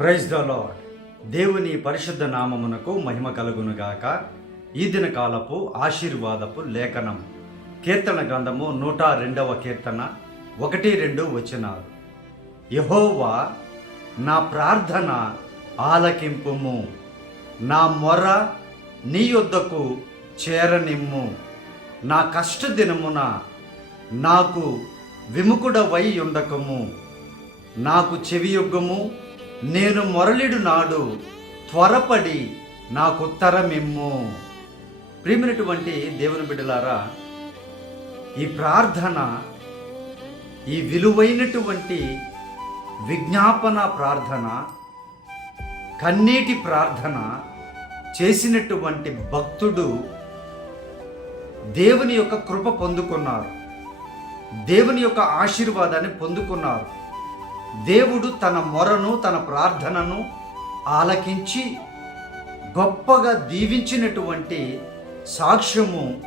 Praise the lord దేవుని పరిశుద్ధ నామమునకు మహిమ కలుగునుగాక. ఈ దిన కాలపు ఆశీర్వాదపు లేఖనం. కీర్తన గ్రంథము నూట రెండవ కీర్తన ఒకటి రెండు వచనాలు. యహోవా నా ప్రార్థన ఆలకింపుము. నా మొర నీ యొద్దకు చేరనిమ్ము. నా కష్ట దినమున నాకు విముకుడవై ఉండకము. నాకు చెవియొగ్గము. నేను మొరలిడు నాడు త్వరపడి నాకు ఉత్తరమిమ్ము ప్రియమైనటువంటి దేవుని బిడ్డలారా ఈ ప్రార్థన ఈ విలువైనటువంటి విజ్ఞాపన ప్రార్థన కన్నీటి ప్రార్థన చేసినటువంటి భక్తుడు దేవుని యొక్క కృప పొందుకున్నారు. దేవుని యొక్క ఆశీర్వాదాన్ని పొందుకున్నారు. దేవుడు తన మొరను తన ప్రార్థనను ఆలకించి గొప్పగా దీవించినటువంటి సాక్ష్యము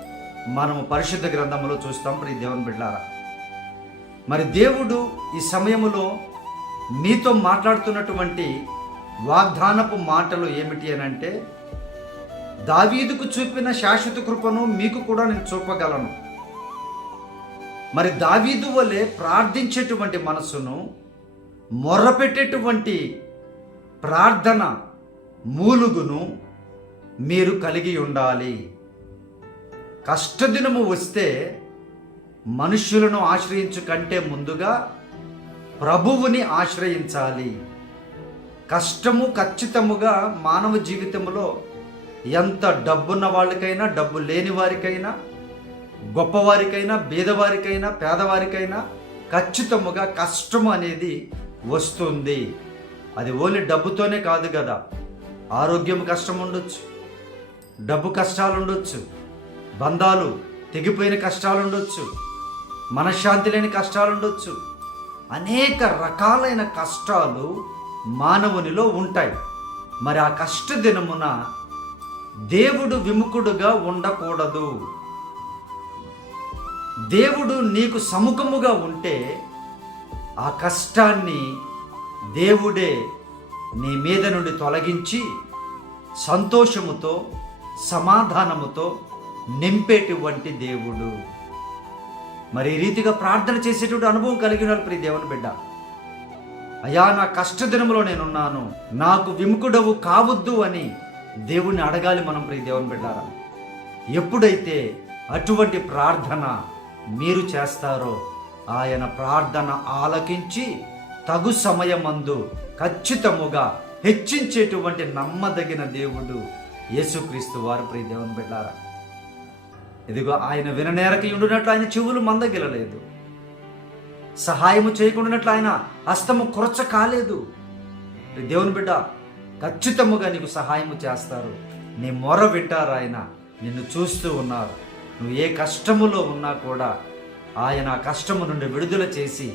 మనము పరిశుద్ధ గ్రంథంలో చూస్తాం ప్రియ దేవుని బిడ్డారా. మరి దేవుడు ఈ సమయంలో మీతో మాట్లాడుతున్నటువంటి వాగ్దానపు మాటలు ఏమిటి అని అంటే దావీదుకు చూపిన శాశ్వత కృపను మీకు కూడా నేను చూపగలను. మరి దావీదు వలె ప్రార్థించేటువంటి మనసును మొర్రపెట్టేటువంటి ప్రార్థన మూలుగును మీరు కలిగి ఉండాలి. కష్టదినము వస్తే మనుష్యులను ఆశ్రయించు కంటే ముందుగా ప్రభువుని ఆశ్రయించాలి. కష్టము ఖచ్చితముగా మానవ జీవితంలో ఎంత డబ్బున్న వాళ్ళకైనా డబ్బు లేని వారికైనా గొప్పవారికైనా బీదవారికైనా పేదవారికైనా ఖచ్చితముగా కష్టం అనేది వస్తుంది. అది ఓన్లీ డబ్బుతోనే కాదు కదా. ఆరోగ్యం కష్టం ఉండొచ్చు. డబ్బు కష్టాలు ఉండొచ్చు. బంధాలు తెగిపోయిన కష్టాలు ఉండొచ్చు. మనశ్శాంతి లేని కష్టాలు ఉండొచ్చు. అనేక రకాలైన కష్టాలు మానవునిలో ఉంటాయి. మరి ఆ కష్ట దినమున దేవుడు విముఖుడుగా ఉండకూడదు. దేవుడు నీకు సముఖముగా ఉంటే ఆ కష్టాన్ని దేవుడే నీ మీద నుండి తొలగించి సంతోషముతో సమాధానముతో నింపేటువంటి దేవుడు. మరి ఈ రీతిగా ప్రార్థన చేసేటువంటి అనుభవం కలిగిన వాళ్ళు ప్రియ దేవుని బిడ్డ. అయ్యా నా కష్ట దినములో నేనున్నాను. నాకు విముకుడవు కావద్దు అని దేవుణ్ణి అడగాలి మనం ప్రియ దేవుని బిడ్డారా. ఎప్పుడైతే అటువంటి ప్రార్థన మీరు చేస్తారో ఆయన ప్రార్థన ఆలకించి తగు సమయమందు ఖచ్చితముగా హెచ్చించేటువంటి నమ్మదగిన దేవుడు యేసుక్రీస్తు వారు ప్రియ దేవుని బిడ్డారా. ఇదిగో ఆయన విననేరకి ఉండునట్లు ఆయన చెవులు మందగిలలేదు. సహాయము చేయకుండానట్లు ఆయన హస్తము కొరచ కాలేదు. దేవుని బిడ్డ ఖచ్చితముగా నీకు సహాయము చేస్తారు. నీ మొర వింటారు ఆయన నిన్ను చూస్తూ ఉన్నారు. నువ్వు ఏ కష్టములో ఉన్నా కూడా ఆయన కష్టము నుండి విడుదల చేసి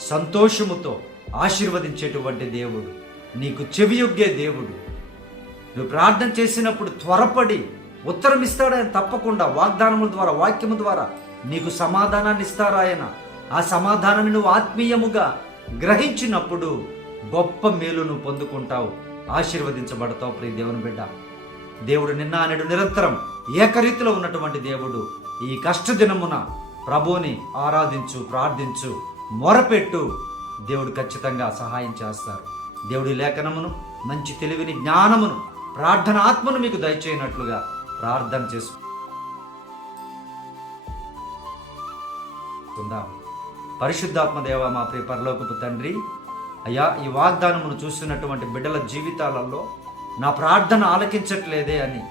సంతోషముతో ఆశీర్వదించేటువంటి దేవుడు. నీకు చెవియొగ్గే దేవుడు. నువ్వు ప్రార్థన చేసినప్పుడు త్వరపడి ఉత్తరం ఇస్తాడని తప్పకుండా వాగ్దానముల ద్వారా వాక్యము ద్వారా నీకు సమాధానాన్ని ఇస్తారాయన ఆ సమాధానాన్ని నువ్వు ఆత్మీయముగా గ్రహించినప్పుడు గొప్ప మేలును పొందుకుంటావు ఆశీర్వదించబడతావు ప్రియ దేవుని బిడ్డ. దేవుడు నిన్న నేడు నిరంతరం ఏకరీతిలో ఉన్నటువంటి దేవుడు. ఈ కష్ట దినమున ప్రభువుని ఆరాధించు ప్రార్థించు మొరపెట్టు. దేవుడు ఖచ్చితంగా సహాయం చేస్తారు. దేవుడి లేఖనమును మంచి తెలివిని జ్ఞానమును ప్రార్థన ఆత్మను మీకు దయచేయనట్లుగా ప్రార్థన చేసుకుందాం పరిశుద్ధాత్మ దేవ మా ప్రియ పరలోకపు తండ్రి అయ్యా ఈ వాగ్దానమును చూస్తున్నటువంటి బిడ్డల జీవితాలలో నా ప్రార్థన ఆలకించట్లేదే అని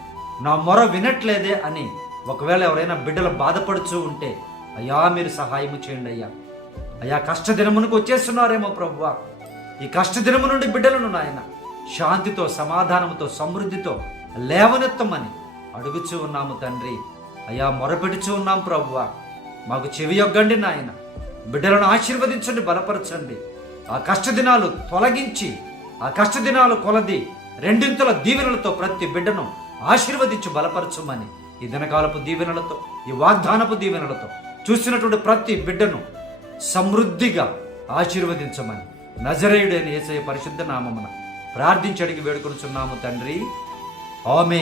నా మొర వినట్లేదే అని ఒకవేళ ఎవరైనా బిడ్డలు బాధపడుచూ ఉంటే అయ్యా మీరు సహాయము చేయండి అయ్యా. అయ్యా కష్ట దినమునకు వచ్చేస్తున్నారేమో ప్రభువ. ఈ కష్ట దినము నుండి బిడ్డలను నాయన శాంతితో సమాధానముతో సమృద్ధితో లేవనెత్తమని అడుగుచూ ఉన్నాము తండ్రి. అయ్యా మొరపెడుచూ ఉన్నాం ప్రభువ. మాకు చెవి యొగ్గండి నాయన. బిడ్డలను ఆశీర్వదించండి బలపరచండి. ఆ కష్ట దినాలు తొలగించి ఆ కష్ట దినాలు కొలది రెండింతల దీవెనలతో ప్రతి బిడ్డను ఆశీర్వదించి బలపరచమని ఈ దినకాలపు దీవెనలతో ఈ వాగ్దానపు దీవెనలతో చూసినటువంటి ప్రతి బిడ్డను సమృద్ధిగా ఆశీర్వదించమని నజరేయుడైన ఏసయ పరిశుద్ధ నామమున ప్రార్థించడికి వేడుకొనుచున్నాము తండ్రి. ఆమె